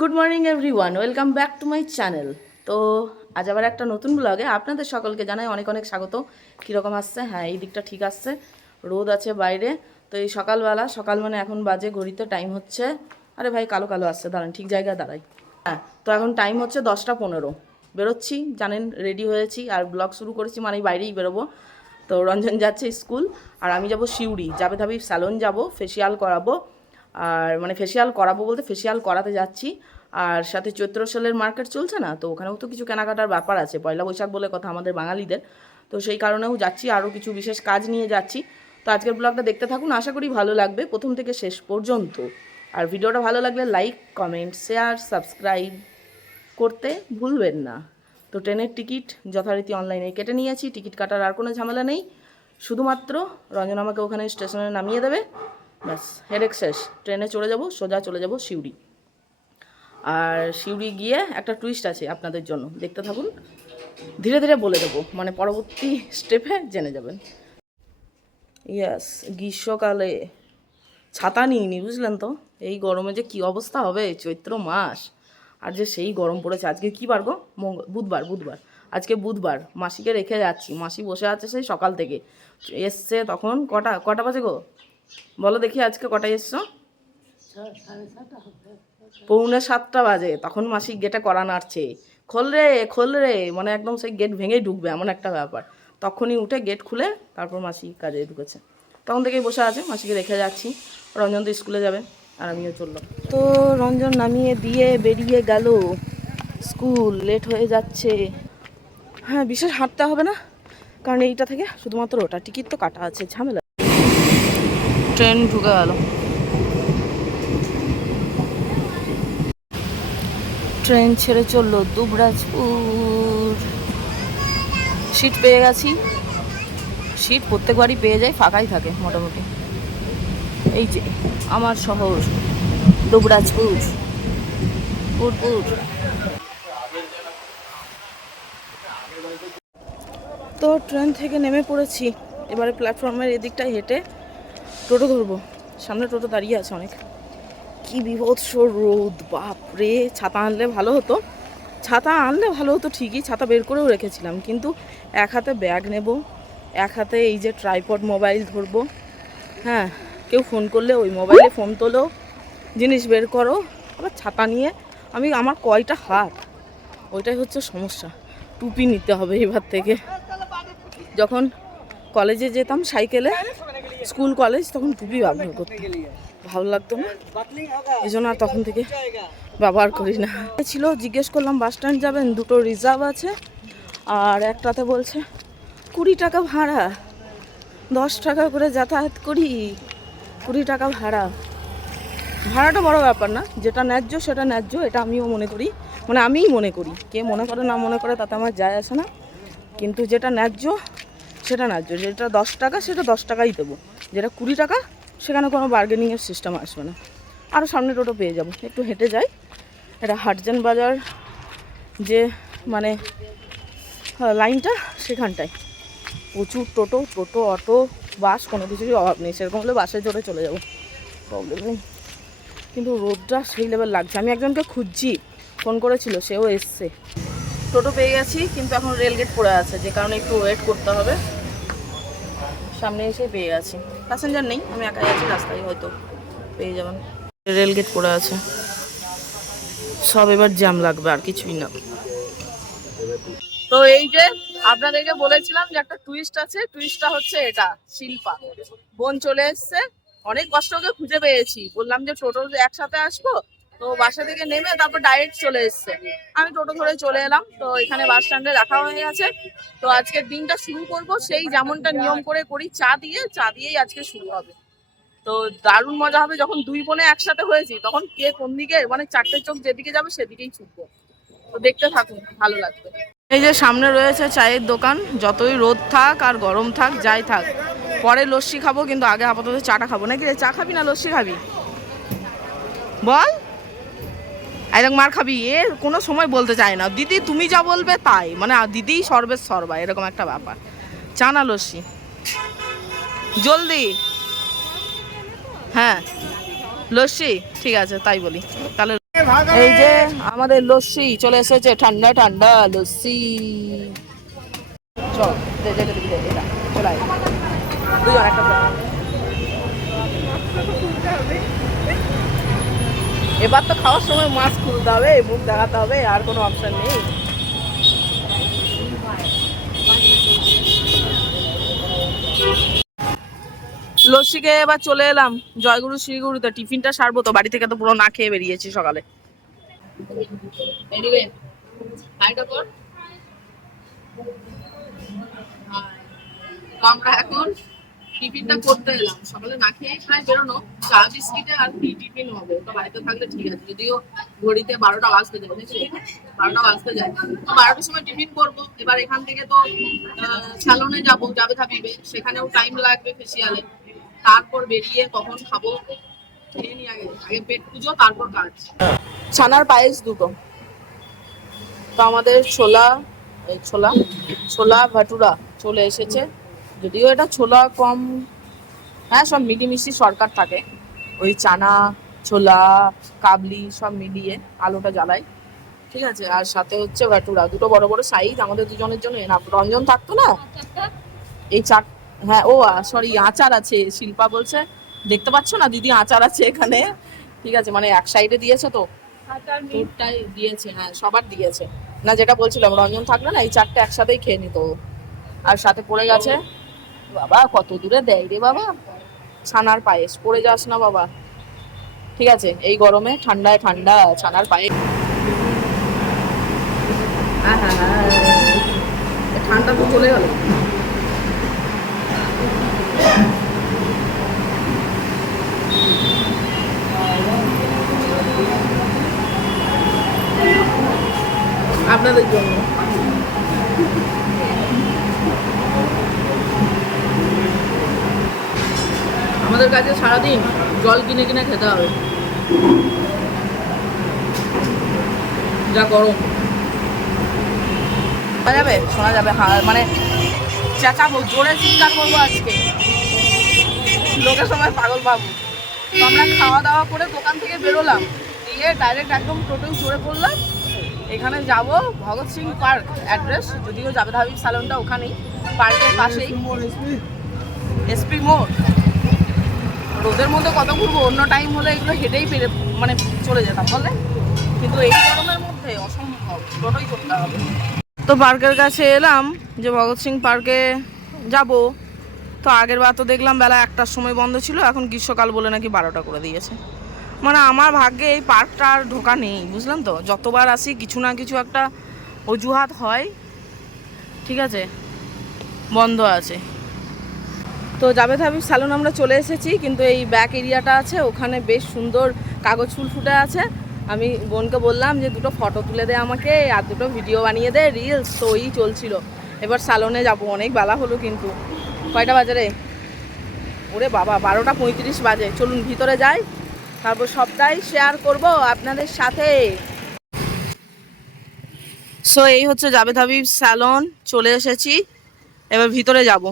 Good morning everyone, welcome back to my channel. তো আজ আবার একটা নতুন ব্লগে আপনাদের সকলকে জানাই অনেক অনেক স্বাগত। কীরকম আসছে? হ্যাঁ, এই দিকটা ঠিক আসছে, রোদ আছে বাইরে। তো এই সকালবেলা, সকাল মানে এখন বাজে ঘড়িতে টাইম হচ্ছে, আরে ভাই কালো কালো আসছে, দাঁড়ান ঠিক জায়গায় দাঁড়াই। হ্যাঁ, তো এখন টাইম হচ্ছে 10টা 15, বেরোচ্ছি, জানেন রেডি হয়েছি আর ব্লগ শুরু করেছি, মানে বাইরেই বেরোবো। তো রঞ্জন যাচ্ছে স্কুল আর আমি যাব শিউড়ি, যাবে ধাবি স্যালন যাব, ফেসিয়াল করাবো। আর মানে ফেসিয়াল করাবো বলতে ফেসিয়াল করাতে যাচ্ছি। আর সাথে চৈত্র সেলের মার্কেট চলছে না, তো ওখানেও তো কিছু কেনাকাটার ব্যাপার আছে, পয়লা বৈশাখ বলে কথা আমাদের বাঙালিদের। তো সেই কারণেও যাচ্ছি, আরও কিছু বিশেষ কাজ নিয়ে যাচ্ছি। তো আজকের ব্লগটা দেখতে থাকুন, আশা করি ভালো লাগবে প্রথম থেকে শেষ পর্যন্ত। আর ভিডিওটা ভালো লাগলে লাইক, কমেন্ট, শেয়ার, সাবস্ক্রাইব করতে ভুলবেন না। তো ট্রেনের টিকিট যথারীতি অনলাইনে কেটে নিয়েছি, টিকিট কাটার আর কোনো ঝামেলা নেই। শুধুমাত্র রঞ্জন আমাকে ওখানে স্টেশনে নামিয়ে দেবে, ব্যাস হেডেক শেষ। ট্রেনে চলে যাব, সোজা চলে যাব শিউড়ি। আর শিউড়ি গিয়ে একটা টুইস্ট আছে আপনাদের জন্য, দেখতে থাকুন, ধীরে ধীরে বলে দেবো, মানে পরবর্তী স্টেপে জেনে যাবেন। ইয়াস, গ্রীষ্মকালে ছাতা নিইনি, বুঝলেন তো? এই গরমে যে কী অবস্থা হবে, চৈত্র মাস আর যে সেই গরম পড়েছে। আজকে কী বার গো? বুধবার। আজকে বুধবার, মাসিকে রেখে যাচ্ছি, মাসি বসে আছে সেই সকাল থেকে, এসছে তখন কটা বাজে গো বলো দেখি, আজকে কটায় এসছো? 6:45 বাজে, তখন মাসি গেটে কড়া নাড়ছে, খোল রে, মানে একদম সেই গেট ভেঙেই ঢুকবে এমন একটা ব্যাপার। তখনই উঠে গেট খুলে তারপর মাসি কাজে ঢুকেছে, তখন থেকেই বসে আছে। মাসিকে রেখে যাচ্ছি, রঞ্জন তো স্কুলে যাবে আর আমিও চললাম। তো রঞ্জন নামিয়ে দিয়ে বেরিয়ে গেল স্কুল, লেট হয়ে যাচ্ছে। হ্যাঁ, বিশেষ হাঁটতে হবে না, কারণ এইটা থেকে শুধুমাত্র ওটা, টিকিট তো কাটা আছে, ঝামেলা। ট্রেন ঢুকে গেল, ট্রেন ছেড়ে চললো দুবরাজপুর। সিট পেয়ে গেছি, সিট প্রত্যেকবারই পেয়ে যাই, ফাঁকাই থাকে মোটামুটি। এই যে আমার শহর দুবরাজপুর। তো ট্রেন থেকে নেমে পড়েছি, এবারে প্ল্যাটফর্মের এদিকটায় হেঁটে টোটো ধরবো। সামনে টোটো দাঁড়িয়ে আছে অনেক, কি বিভৎস রোদ, বাপরে! ছাতা আনলে ভালো হতো ঠিকই, ছাতা বের করেও রেখেছিলাম, কিন্তু এক হাতে ব্যাগ নেব, এক হাতে এই যে ট্রাইপড মোবাইল ধরবো। হ্যাঁ, কেউ ফোন করলে ওই মোবাইলে ফোন তোলো, জিনিস বের করো, আবার ছাতা নিয়ে আমার কয়টা হাত, ওইটাই হচ্ছে সমস্যা। টুপি নিতে হবে এবার থেকে। যখন কলেজে যেতাম সাইকেলে, স্কুল কলেজ, তখন টুপি ব্যবহার করতাম, ভালো লাগতো না, এই জন্য আর তখন থেকে ব্যবহার করি না। ছিল, জিজ্ঞেস করলাম বাস স্ট্যান্ড যাবেন, দুটো রিজার্ভ আছে, আর একটাতে বলছে 20 টাকা ভাড়া, 10 টাকা করে যাতায়াত করি, 20 টাকা ভাড়াটা বড় ব্যাপার না, যেটা ন্যায্য সেটা ন্যায্য, এটা আমিও মনে করি, মানে আমিই মনে করি, কে মনে করে না মনে করে তাতে আমার যায় আসে না, কিন্তু যেটা ন্যায্য সেটা ন্যায্য, যেটা 10 টাকা সেটা 10 টাকাই দেবো, যেটা 20 টাকা সেখানে কোনো বার্গেনিংয়ের সিস্টেম আসবে না। আরও সামনে টোটো পেয়ে যাব, একটু হেঁটে যাই। এটা হাটজান বাজার যে মানে লাইনটা, সেখানটায় প্রচুর টোটো, অটো, বাস, কোনো কিছুরই অভাব নেই। সেরকম হলে বাসে চড়ে চলে যাব, প্রবলেম নেই। কিন্তু রোদটা সেই লেভেল লাগছে। আমি একজনকে খুঁজছি, ফোন করেছিল, সেও এসছে। টোটো পেয়ে গেছি, কিন্তু এখন রেলগেট পড়ে আছে, যে কারণে একটু ওয়েট করতে হবে। সামনে এসে পেয়ে গেছি, প্যাসেঞ্জার নেই, আমি একাই আছি, রাস্তায় হয়তো পেয়ে যাবেন। রেলগেট পড়ে আছে, সব এবার জ্যাম লাগবে, আর কিছুই না। তো এই যে আপনাদেরকে বলেছিলাম যে একটা টুইস্ট আছে, টুইস্টটা হচ্ছে এটা, শিল্পা বোন চলে এসছে, অনেক কষ্ট করে খুঁজে পেয়েছি, বললাম যে টোটো একসাথে আসবো, তো বাসা থেকে নেমে তারপর ডাইরেক্ট চলে এসছে। আমি টোটো ধরে চলে এলাম, তো এখানে বাস স্ট্যান্ডে রাখা হয়ে গেছে। তো আজকের দিনটা শুরু করব সেই যেমনটা নিয়ম করে করি, চা দিয়েই আজকে শুরু হবে। তো দারুণ মজা হবে, যখন দুই বোনে একসাথে হয়েছি, তখন কে কোন দিকে, মানে চারটে চোখ যেদিকে যাবে সেদিকেই ছুটবো। তো দেখতে থাকুন, ভালো লাগবে। এই যে সামনে রয়েছে চায়ের দোকান, যতই রোদ থাক আর গরম থাক, যাই থাক, পরে লস্যি খাবো, কিন্তু আগে আপাতত চাটা খাবো। নাকি রে, চা খাবি না লস্যি খাবি বল? একদম মার খাবি, এর কোনো সময় বলতে চায় না, দিদি তুমি যা বলবে তাই, মানে দিদিই সর্বের সর্বা, এরকম একটা ব্যাপার। চা না লস্যি? জলদি হ্যাঁ লস্যি, ঠিক আছে তাই বলি তাহলে। এই যে আমাদের লস্যি চলে এসেছে, ঠান্ডা ঠান্ডা লস্যি। চল চলে দুজন একটা। এবার তো খাওয়ার সময় মাস্ক খুলতে হবে, মুখ দেখাতে হবে, আর কোনো অপশন নেই। লস্যিকে এবার চলে এলাম জয়গুরু শ্রীগুরুতে, টিফিনটা সারবো তো, বাড়ি থেকে তো পুরো না খেয়ে বেরিয়েছি সকালে। আমরা এখন টিফিনটা করতে এলাম, সকালে না খেয়ে প্রায় বেরোনো, চা বিস্কিটে আর কি টিফিন হবে, তো বাড়িতে থাকলে ঠিক আছে, যদিও ঘড়িতে 12টা বাজতে যায়, 12টা বাজতে যায়, তো 12টার সময় টিফিন করবো। এবার এখান থেকে তো স্যালনে যাবো, যাবে থাকবে, সেখানেও টাইম লাগবে ফেসিয়ালে, তারপর বেরিয়ে কখন খাবো খেয়ে নি, আগে আগে পেট পুজো তারপর কাজ। ছানার পায়েস দুটো, তো আমাদের ছোলা, এই ছোলা ছোলা ভাটুরা চলে এসেছে, যদিও এটা ছোলা কম, হ্যাঁ সব মিলিমিশি সরকার থাকে, ওই চানা ছোলা কাবলি সব মিলিয়ে আলুটা জ্বালাই, ঠিক আছে। আর সাথে হচ্ছে ভাটুরা, দুটো বড় বড় সাইজ, আমাদের দুজনের জন্য এনাফ। রঞ্জন থাকতো না এই চার, হ্যাঁ ও সরি আচার আছে, শিল্পা বলছে দেখতে পাচ্ছ না দিদি আচার আছে এখানে, ঠিক আছে, মানে এক সাইডে দিয়েছে তো দুটাই দিয়েছে, হ্যাঁ সবার দিয়েছে না, যেটা বলছিলাম রঞ্জন থাকলে না এই চারটে একসাথেই খেয়ে নিত। আর সাথে পড়ে গেছে, বাবা কত দূরে দেয় রে বাবা, ছানার পায়েস, পড়ে যাস না বাবা, ঠিক আছে, এই গরমে ঠান্ডায় ঠান্ডা ছানার পায়েস। হ্যাঁ হ্যাঁ হ্যাঁ, ঠান্ডা তো চলে গেল। আপনাদের জন্য আমাদের কাছে সারাদিন জল কিনে কিনে খেতে হবে, যা গরম। শোনা যাবে, শোনা যাবে, মানে চেঁচাবো, জোরে চিৎকার করবো আজকে, লোকের সবাই পাগল পাবো। তো আমরা খাওয়া দাওয়া করে দোকান থেকে বেরোলাম, দিয়ে ডাইরেক্ট একদম টোটোয় চড়ে পড়লাম, এখানে যাব ভগৎ সিং পার্ক অ্যাড্রেস, যদিও জাভেদ হাবিব স্যালনটা ওখানেই পার্কের পাশেই, এসপি মোড়। রোদের মধ্যে কত ঘুরবো, অন্য টাইম হলে এগুলো হেঁটেই মানে চলে যেতাম বলে, কিন্তু এই গরমের মধ্যে অসম্ভব, টোটোই চলতে হবে। তো পার্কের কাছে এলাম, যে ভগৎ সিং পার্কে যাব, তো আগের বার তো দেখলাম বেলা 1টার সময় বন্ধ ছিল, এখন গ্রীষ্মকাল বলে নাকি 12টা করে দিয়েছে। মানে আমার ভাগ্যে এই পার্কটা আর ঢোকা নেই, বুঝলেন তো, যতবার আসি কিছু না কিছু একটা অজুহাত হয়, ঠিক আছে, বন্ধ আছে। তো জাভেদ হাবিব স্যালন আমরা চলে এসেছি, কিন্তু এই ব্যাক এরিয়াটা আছে, ওখানে বেশ সুন্দর কাগজ ফুল ফুটে আছে। আমি বোনকে বললাম যে দুটো ফটো তুলে দে আমাকে, আর দুটো ভিডিও বানিয়ে দে রিলস, তো ওই চলছিল। এবার স্যালনে যাব, অনেক বেলা হলো কিন্তু, কয়টা বাজে রে, ওরে বাবা 12টা 35 বাজে, চলুন ভিতরে যাই, তারপর সবটাই শেয়ার করব আপনাদের সাথে। সো এই হচ্ছে জাভেদ হাবিব স্যালন, চলে এসেছি, এবার ভিতরে যাব।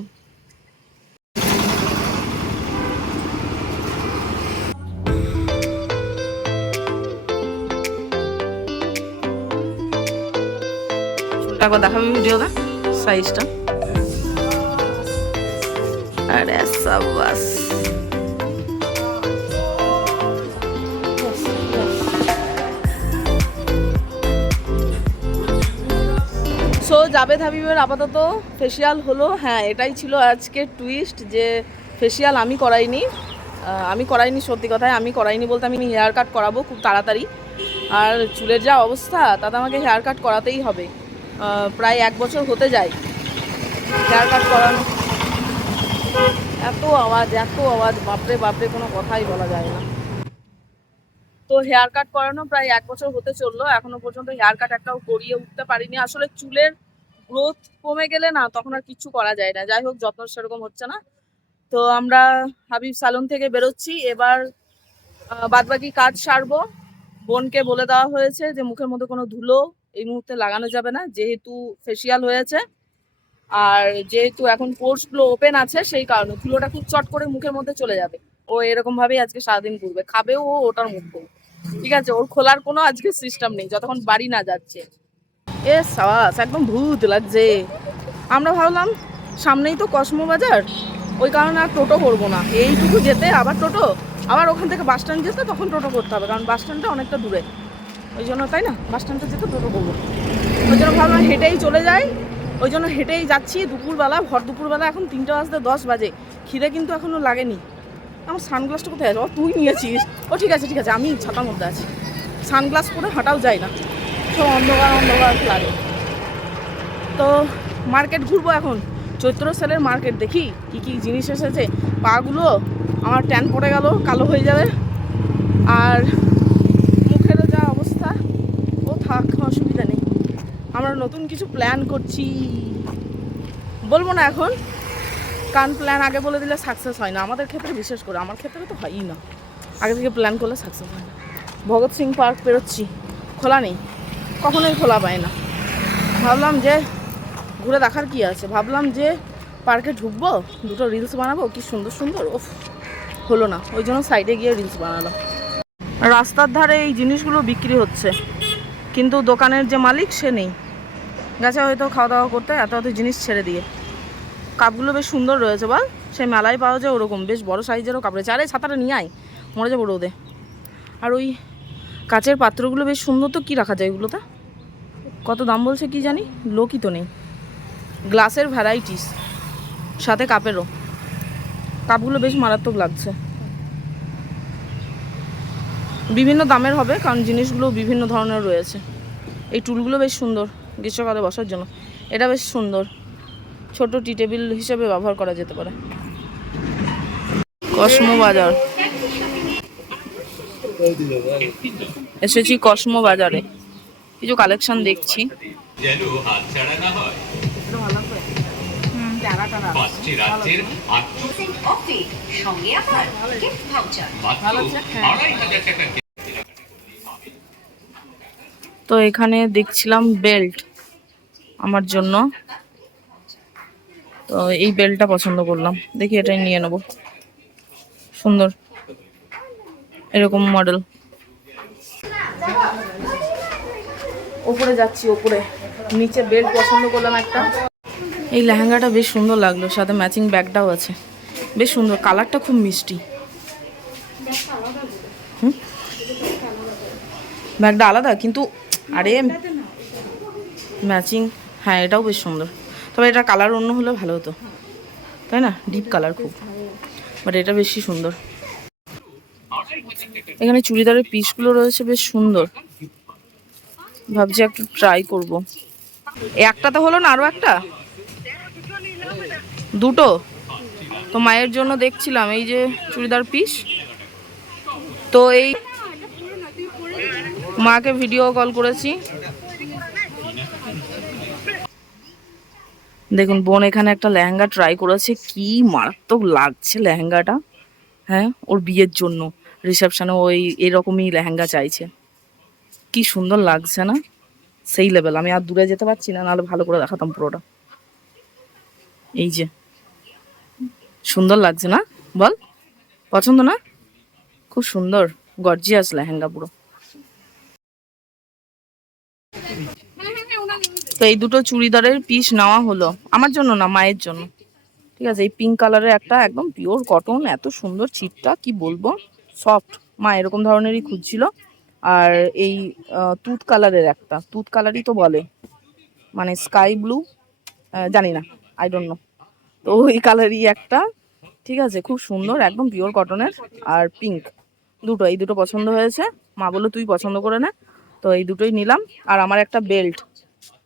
একবার দেখাবি ভিডিওটা, সাইজটা, আরে সাবাস। সো জাভেদ হাবিবের আপাতত ফেসিয়াল হলো, হ্যাঁ এটাই ছিল আজকে টুইস্ট, যে ফেসিয়াল আমি করাইনি, সত্যি কথায় আমি করাইনি বলতে, আমি হেয়ার কাট করাবো খুব তাড়াতাড়ি, আর চুলের যা অবস্থা তাতে আমাকে হেয়ার কাট করাতেই হবে, প্রায় 1 বছর হতে যায় হেয়ার কাট করানো। এত আওয়াজ, বাপরে বাপরে, কোনো কথাই বলা যায় না। তো হেয়ার কাট করানো প্রায় 1 বছর হতে চললো, এখনো পর্যন্ত হেয়ার কাট একটাও করিয়ে উঠতে পারিনি। আসলে চুলের গ্রোথ কমে গেলে না তখন আর কিছু করা যায় না, যাই হোক যত্ন সেরকম হচ্ছে না। তো আমরা হাবিব স্যালন থেকে বেরোচ্ছি, এবার বাদবাকি কাজ সারবো। বোনকে বলে দেওয়া হয়েছে যে মুখের মধ্যে কোনো ধুলো এই মুহূর্তে লাগানো যাবে না, যেহেতু ফেসিয়াল হয়েছে, আর যেহেতু এখন পোর্সগুলো ওপেন আছে, সেই কারণে ধুলোটা খুব চট করে মুখের মধ্যে চলে যাবে। ও এরকম ভাবেই আজকে সারাদিন ঘুরবে, খাবেও ও ওটার মধ্যে। ঠিক আছে, ওর খোলার কোনো আজকে সিস্টেম নেই যতক্ষণ বাড়ি না যাচ্ছে। এ সাবাস, একদম ভূত লাগছে। আমরা ভাবলাম সামনেই তো কসমো বাজার, ওই কারণে আর টোটো করবো না, এইটুকু যেতে আবার টোটো, আবার ওখান থেকে বাস স্ট্যান্ড যেতে তখন টোটো করতে হবে, কারণ বাস স্ট্যান্ডটা অনেকটা দূরে, ওই জন্য তাই না, বাস স্ট্যান্ডটা যেতে টোটো করবো। ওই জন্য ভাবলাম হেঁটেই চলে যাই, ওই জন্য হেঁটেই যাচ্ছি। দুপুরবেলা, ভর দুপুরবেলা, এখন 3:10 বাজে, খিদে কিন্তু এখনও লাগেনি। আমার সানগ্লাসটা কোথায় আছে? ও তুই নিয়েছিস? ও ঠিক আছে ঠিক আছে, আমি ছাতার মধ্যে আছি, সানগ্লাস পরে হাঁটাও যায় না, সব অন্ধকার অন্ধকার লাগে। তো মার্কেট ঘুরবো এখন, চৈত্র সেলের মার্কেট, দেখি কী কী জিনিস এসেছে। পাগুলো আমার ট্যান পড়ে গেল, কালো হয়ে যাবে, আর মুখেরও যা অবস্থা, ও থাক, অসুবিধা নেই। আমরা নতুন কিছু প্ল্যান করছি, বলবো না এখন, কারণ প্ল্যান আগে বলে দিলে সাকসেস হয় না, আমাদের ক্ষেত্রে বিশেষ করে, আমার ক্ষেত্রে তো হয়ই না, আগে থেকে প্ল্যান করলে সাকসেস হয় না। ভগৎ সিং পার্ক পেরোচ্ছি, খোলা নেই, কখনোই খোলা পায় না। ভাবলাম যে ঘুরে দেখার কি আছে, ভাবলাম যে পার্কে ঢুকবো, দুটো রিলস বানাবো, কি সুন্দর সুন্দর, ওফ, হলো না, ওই জন্য সাইডে গিয়ে রিলস বানালাম। রাস্তার ধারে এই জিনিসগুলো বিক্রি হচ্ছে, কিন্তু দোকানের যে মালিক সে নেই, গেছে হয়তো খাওয়া দাওয়া করতে, এত এত জিনিস ছেড়ে দিয়ে। কাপগুলো বেশ সুন্দর রয়েছে বল, সেই মেলায় পাওয়া যায় ওরকম বেশ বড় সাইজেরও কাপ রয়েছে। আরে ছাতাটা নিয়ে আয়, মরে যাবো রোদে। আর ওই কাচের পাত্রগুলো বেশ সুন্দর, তো কী রাখা যায় এগুলোতে? কত দাম বলছে কি জানি, লোকই তো নেই। গ্লাসের ভ্যারাইটিস, সাথে কাপেরও, কাপগুলো বেশ মারাত্মক লাগছে। বিভিন্ন দামের হবে, কারণ জিনিসগুলো বিভিন্ন ধরনের রয়েছে। এই টুলগুলো বেশ সুন্দর, গ্রীষ্মকালে বসার জন্য, এটা বেশ সুন্দর, ছোট টি টেবিল হিসেবে ব্যবহার করা যেতে পারে। কসমো বাজার এসেছি, কসমো বাজারে কিছু কালেকশন দেখছি। তো এখানে দেখছিলাম বেল্ট আমার জন্য, তো এই বেল্টটা পছন্দ করলাম, দেখি এটাই নিয়ে নেবো, সুন্দর এরকম মডেল। ওপরে যাচ্ছি, ওপরে নিচে বেল্ট পছন্দ করলাম একটা। এই লেহেঙ্গাটা বেশ সুন্দর লাগলো, সাথে ম্যাচিং ব্যাগটাও আছে, বেশ সুন্দর, কালারটা খুব মিষ্টি। ব্যাগটা আলাদা কিন্তু, আরে ম্যাচিং, হ্যাঁ এটাও বেশ সুন্দর, তবে এটা কালার অন্য হলে ভালো হতো, তাই না, ডিপ কালার খুব, বাট এটা বেশি সুন্দর। এখানে চুড়িদারের পিসগুলো রয়েছে বেশ সুন্দর, ভাবছি একটু ট্রাই করব। একটা তো হলো না, আরও একটা, দুটো তো মায়ের জন্য দেখছিলাম, এই যে চুড়িদার পিস, তো এই মাকে ভিডিও কল করেছি। দেখুন বোন এখানে একটা লেহেঙ্গা ট্রাই করেছে, কি মারাত্মক লাগছে লেহেঙ্গাটা, হ্যাঁ ওর বিয়ের জন্য রিসেপশনে ওই এরকমই লেহেঙ্গা চাইছে, কি সুন্দর লাগছে না, সেই লেভেল। আমি আর দূরে যেতে পারছি না, নাহলে ভালো করে দেখাতাম পুরোটা। এই যে সুন্দর লাগছে না, বল পছন্দ না, খুব সুন্দর গর্জিয়াস লেহেঙ্গা পুরো। তো এই দুটো চুড়িদারের পিস নেওয়া হলো, আমার জন্য না, মায়ের জন্য। ঠিক আছে, এই পিঙ্ক কালারের একটা, একদম পিওর কটন, এত সুন্দর ছিটটা, কি বলবো, সফট, মা এরকম ধরনেরই খুঁজছিল। আর এই তুত কালারের একটা, তুত কালারই তো বলে, মানে স্কাই ব্লু, জানি না, আই ডোন্ট নো, তো ওই কালারই একটা। ঠিক আছে, খুব সুন্দর, একদম পিওর কটনের, আর পিঙ্ক, দুটো, এই দুটো পছন্দ হয়েছে, মা বললো তুই পছন্দ করে নে, তো এই দুটোই নিলাম। আর আমার একটা বেল্ট,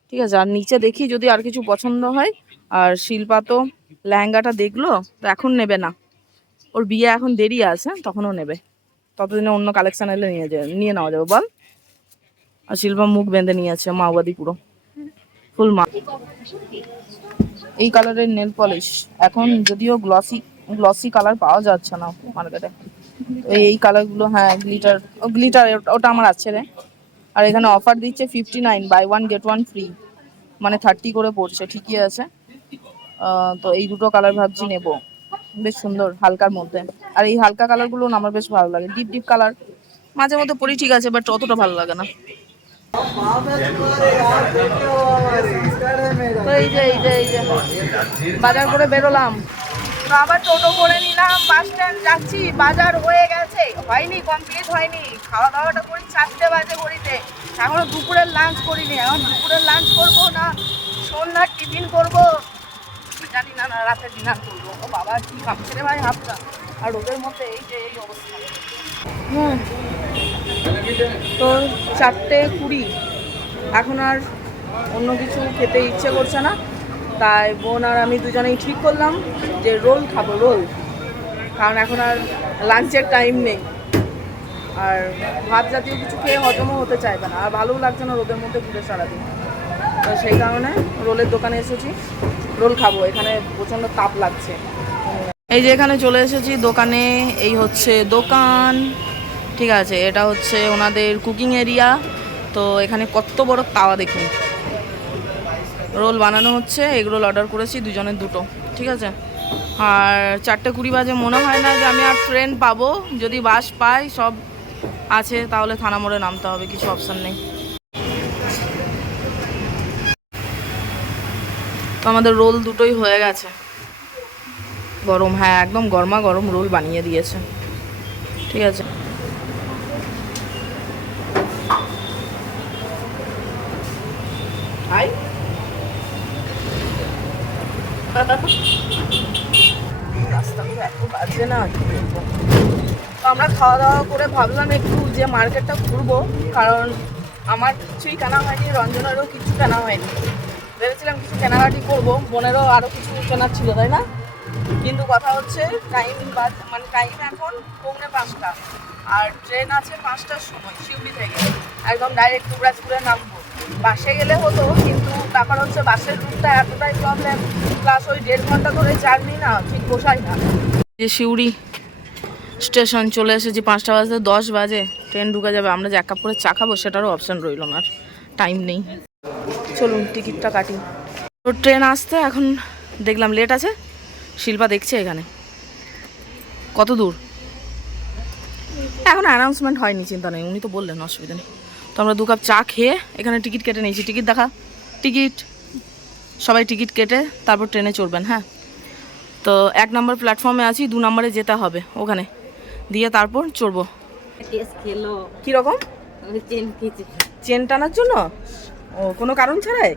ঠিক আছে, আর নিচে দেখি যদি আর কিছু পছন্দ হয়। আর শিল্পা তো লেহেঙ্গাটা দেখলো, তো এখন নেবে না, ওর বিয়ে এখন দেরি আছে, তখনও নেবে, ততদিনে অন্য কালেকশন এলে নিয়ে নেওয়া যাবে, বল। আর শিল্পা মুখ বেঁধে নিয়েছে, মাওবাদী পুরো ফুল মা। এই কালারের নেল পলিশ, এখন যদিও গ্লসি গ্লসি কালার পাওয়া যাচ্ছে না মার্কেটে, এই কালারগুলো, হ্যাঁ গ্লিটার, ও গ্লিটার ওটা আমার আছে রে। আর এখানে অফার দিচ্ছে 59, বাই 1 get 1 ফ্রি, মানে 30 করে পড়ছে, ঠিকই আছে। তো এই দুটো কালার ভাবছি নেব, বেশ সুন্দর হালকার মধ্যে। আর এই হালকা কালারগুলো না আমার বেশ ভালো লাগে, ডিপ ডিপ কালার মাঝে মধ্যে পরি ঠিক আছে, বাট অতটা ভালো লাগে না। তো এই যে বাজার করে বেরোলাম, তো আবার টোটো করে নিলাম, বাস স্ট্যান্ড যাচ্ছি। বাজার হয়ে গেছে, হয়নি, কমপ্লিট হয়নি। খাওয়া দাওয়াটা করি 4টে বাজে ঘড়িতে, এখনো দুপুরের লাঞ্চ করিনি। এখন দুপুরের লাঞ্চ করবো না সন্ধ্যার টিফিন করবো জানি না, না রাতে ডিনার করবো। ও বাবা কি কাঁপছে রে ভাই হাতটা, আর ওদের মধ্যে এই যে এই অবস্থা। তো 4:20, এখন আর অন্য কিছু খেতে ইচ্ছে করছে না, তাই বোন আর আমি দুজনেই ঠিক করলাম যে রোল খাবো, রোল। কারণ এখন আর লাঞ্চের টাইম নেই, আর ভাত জাতীয় কিছু খেয়ে হজমও হতে চাইবে না, আর ভালোও লাগছে না রোদের মধ্যে ঘুরে সারাদিন। তো সেই কারণে রোলের দোকানে এসেছি, রোল খাবো। এখানে প্রচণ্ড তাপ লাগছে। এই যে এখানে চলে এসেছি দোকানে, এই হচ্ছে দোকান, ঠিক আছে। এটা হচ্ছে ওনাদের কুকিং এরিয়া। তো এখানে কত বড় তাওয়া দেখুন, রোল বানানো হচ্ছে। এগ রোল অর্ডার করেছি, দুজনের দুটো, ঠিক আছে। আর 4:20 বাজে, মনে হয় না যে আমি আর ট্রেন পাবো। যদি বাস পাই, সব আছে, তাহলে থানা মোড়ে নামতে হবে, কিছু অপশান নেই। তো আমাদের রোল দুটোই হয়ে গেছে, গরম, হ্যাঁ একদম গরমা গরম রোল বানিয়ে দিয়েছে, ঠিক আছে। রাস্তাগুলো এত বাজে না, তো আমরা খাওয়া দাওয়া করে ভাবলাম একটু যে মার্কেটটা ঘুরবো, কারণ আমার কিছুই কেনা হয়নি, রঞ্জনেরও কিছু কেনা হয়নি। ভেবেছিলাম কিছু কেনাকাটি করবো, বোনেরও আরও কিছু কেনার ছিল, তাই না? কিন্তু কথা হচ্ছে টাইম মানে টাইম এখন পৌনে 5টা, আর ট্রেন আছে 5টার সময় শিউলি থেকে, একদম ডাইরেক্ট দুবরাজপুরে নামবো। বাসে গেলে হতো, কিন্তু ব্যাপার হচ্ছে বাসের রুটটা এতটাই প্রবলেম, প্লাস ওই 1.5 ঘন্টা ধরে জার্নি না, ঠিক পোষায় না। যে সিউড়ি স্টেশন চলে এসেছি, 5টা বাজতে 10 বাজে ট্রেন ঢুকে যাবে। আমরা যে 1 কাপ করে চা খাবো সেটারও অপশান রইল না, টাইম নেই। চলুন টিকিটটা কাটি। তো ট্রেন আসতে এখন দেখলাম লেট আছে। শিল্পা দেখছে এখানে কত দূর, এখন অ্যানাউন্সমেন্ট হয়নি, চিন্তা নেই, উনি তো বললেন অসুবিধা নেই। তো আমরা 2 কাপ চা খেয়ে এখানে টিকিট কেটে নিয়েছি। টিকিট দেখা, টিকিট, সবাই টিকিট কেটে তারপর ট্রেনে চড়বেন, হ্যাঁ। তো 1 নম্বর প্ল্যাটফর্মে আছি, 2 নম্বরে যেতে হবে, ওখানে দিয়ে তারপর চড়বো। কীরকম চেন টানার জন্য? ও কোনো কারণ ছাড়াই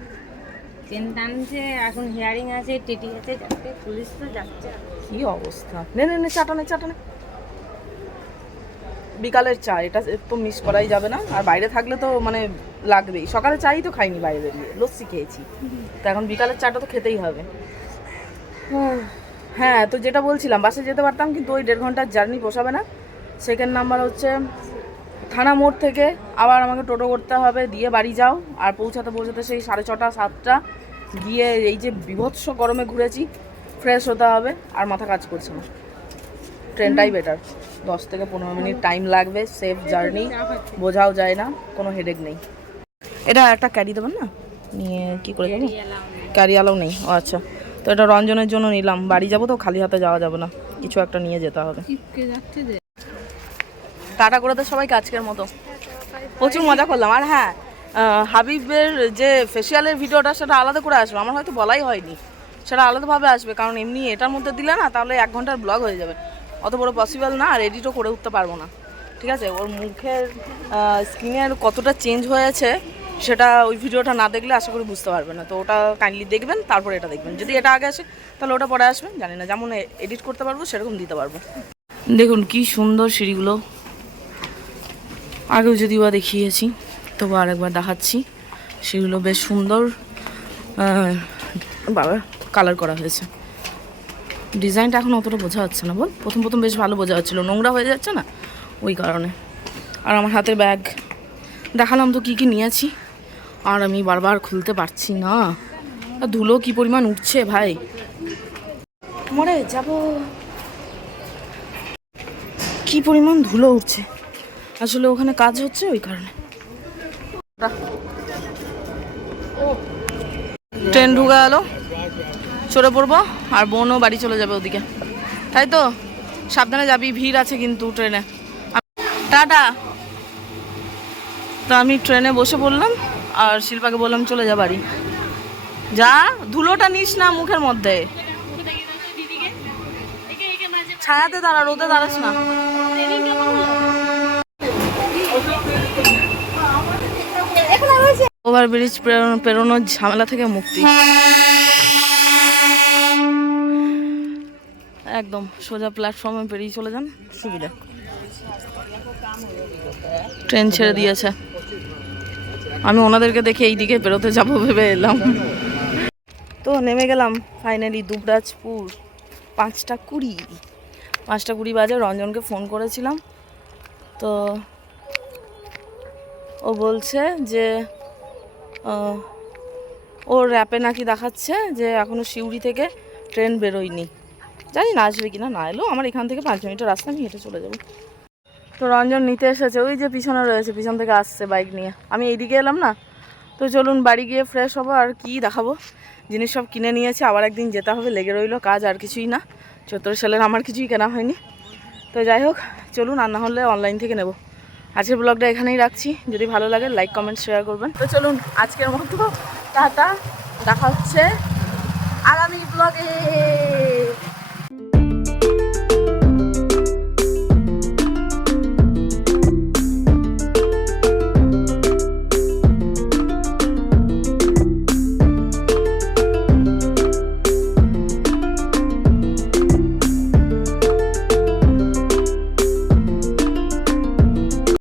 চেন টানছে, এখন হিয়ারিং আছে, টিটি আছে, যাচ্ছে, পুলিশ তো যাচ্ছে। কি অবস্থা, নে নে নে চাটানে চাটানে। বিকালের চা, এটা তো মিস করাই যাবে না, আর বাইরে থাকলে তো মানে লাগবেই। সকালে চাই তো খাইনি, বাইরে বেরিয়ে লস্যি খেয়েছি, তো এখন বিকালের চাটা তো খেতেই হবে। হ্যাঁ, তো যেটা বলছিলাম, বাসে যেতে পারতাম, কিন্তু ওই 1.5 ঘন্টার জার্নি পোষাবে না। সেকেন্ড নাম্বার হচ্ছে থানা মোড় থেকে আবার আমাকে টোটো করতে হবে, দিয়ে বাড়ি যাও, আর পৌঁছাতে পৌঁছাতে সেই 6:30 7টা, গিয়ে এই যে বিভৎস গরমে ঘুরেছি, ফ্রেশ হতে হবে, আর মাথা কাজ করছে না। ট্রেনটাই বেটার, 10 থেকে 15 মিনিট টাইম লাগবে, সেফ জার্নি, বোঝাও যায় না, কোনো হেডেক নেই। এটা একটা ক্যারি দেবেন না, নিয়ে কি করে যাবো? ক্যারি অ্যালাউ নেই, ও আচ্ছা। তো এটা রঞ্জনের জন্য নিলাম, বাড়ি যাবো তো খালি হাতে যাওয়া যাবে না, কিছু একটা নিয়ে যেতে হবে। টাটা করে তো সবাইকে আজকের মতো, প্রচুর মজা করলাম। আর হ্যাঁ, হাবিবের যে ফেসিয়ালের ভিডিওটা সেটা আলাদা করে আসবে, আমার হয়তো বলাই হয়নি, সেটা আলাদাভাবে আসবে, কারণ এমনি এটার মধ্যে দিলে না তাহলে 1 ঘন্টার ব্লগ হয়ে যাবে, অত বড় পসিবল না, আর এডিটও করে উঠতে পারবো না, ঠিক আছে। ওর মুখের স্কিনের কতটা চেঞ্জ হয়েছে সেটা ওই ভিডিওটা না দেখলে আশা করি বুঝতে পারবে না। তো ওটা কাইন্ডলি দেখবেন, তারপর এটা দেখবেন। যদি এটা আগে আসে তাহলে ওটা পরে আসবেন, জানি না, যেমন এডিট করতে পারবো সেরকম দিতে পারবো। দেখুন কি সুন্দর সিঁড়িগুলো, আগেও যদিও বা দেখিয়েছি, তবু আরেকবার দেখাচ্ছি। সেগুলো বেশ সুন্দর বাবা কালার করা হয়েছে। ডিজাইনটা এখন অতটা বোঝা যাচ্ছে না, বল, প্রথম প্রথম বেশ ভালো বোঝা যাচ্ছিলো, নোংরা হয়ে যাচ্ছে না ওই কারণে। আর আমার হাতের ব্যাগ দেখালাম তো কী কী নিয়েছি, আর আমি বারবার খুলতে পারছি না, ধুলো কি পরিমাণ উঠছে ভাই, মরে যাব, কি পরিমাণ ধুলো উঠছে, আসলে ওখানে কাজ হচ্ছে ওই কারণে। ট্রেন ঢুকে গেল, চড়ে পড়বো, আর বোনও বাড়ি চলে যাবে ওদিকে, তাই তো। সাবধানে যাবি, ভিড় আছে কিন্তু ট্রেনে। টাটা। তো আমি ট্রেনে বসে পড়লাম আর শিল্পাকে বললাম চলে যা বাড়ি, যা ধুলোটা নিস না মুখের মধ্যে, ছায়াতে দাঁড়া, রোদে দাঁড়াস না। ওভার ব্রিজ পেরোনোর ঝামেলা থেকে মুক্তি, একদম সোজা প্ল্যাটফর্মে পেরিয়ে চলে যান, সুবিধা। ট্রেন ছেড়ে দিয়েছে, আমি ওনাদেরকে দেখে এই দিকে বেরোতে যাবো ভেবে এলাম। তো নেমে গেলাম ফাইনালি দুবরাজপুর। 5:20 বাজে। রঞ্জনকে ফোন করেছিলাম, তো ও বলছে যে ওর অ্যাপে নাকি দেখাচ্ছে যে এখনও সিউড়ি থেকে ট্রেন বেরোয়নি। জানি না আসবে কিনা, না এলো আমার এখান থেকে 5 মিনিটের রাস্তা, আমি হেঁটে চলে যাবো। তো রঞ্জন নিতে এসেছে, ওই যে পিছনে রয়েছে, পিছন থেকে আসছে বাইক নিয়ে। আমি এইদিকে এলাম না, তো চলুন বাড়ি গিয়ে ফ্রেশ হবো। আর কি দেখাবো, জিনিস সব কিনে নিয়েছে, আবার একদিন যেতে হবে, লেগে রইলো কাজ, আর কিছুই না। 14 সালের আমার কিছুই কেনা হয়নি। তো যাই হোক চলুন, আর না হলে অনলাইন থেকে নেব। আজকের ব্লগটা এখানেই রাখছি, যদি ভালো লাগে লাইক কমেন্ট শেয়ার করবেন। তো চলুন আজকের মতো টাটা, দেখা হচ্ছে আগামী ব্লগে।